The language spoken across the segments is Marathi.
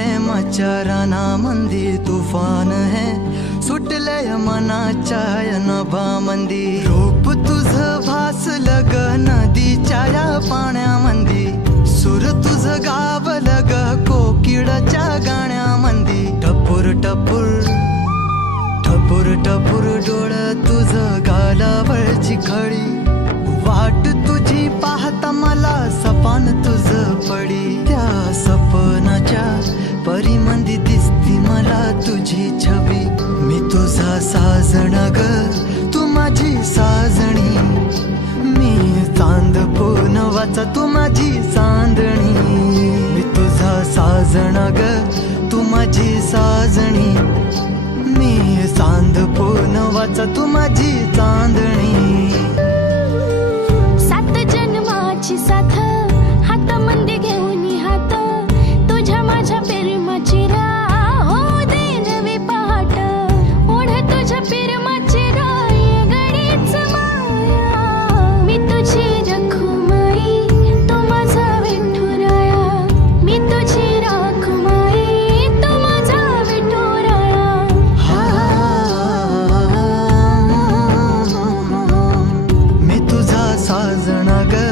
प्रेमाच्या रानामंदी तुफान है सुटलय मनाच्या नभामंदी रूप तुझं भासलं ग नदीच्या या पाण्यामंदी सूर तुझं गावलं ग कोकिळाच्या गाण्यामंदी टपूर टपूर टपूर टपूर डोळं तुझं गालावरची खळी वाट तुझी पाहता मला सपान तुझं पडी त्या सपनाच्या परिमंदी दिसती मला तुझी छबी मी तुझा साजण ग तू माझी साजणी मी चांद पूनवाचा तू माझी चांदणी मी तुझा साजण ग तू माझी साजणी मी चांद पूनवाचा तू माझी चांदणी साथ हात मंदी घेऊन हात तुझ्या माझ्या प्रेमाची राह हो दे नवी पहाट ओढ तुझ्या प्रेमाची राय गडीच माया मी तुझी रखुमाई तो माझा विठुराया मी तुझी रखुमाई तो माझा विठुराया मी तुझा साजना ग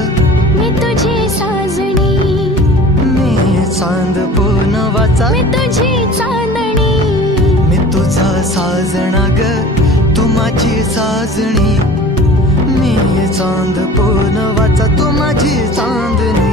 मी तुझी साजणी मी चांद पूनवाचा मी तुझी चांदणी मी तुझा साजना ग तू माझी साजणी मी चांद पूनवाचा तू माझी चांदणी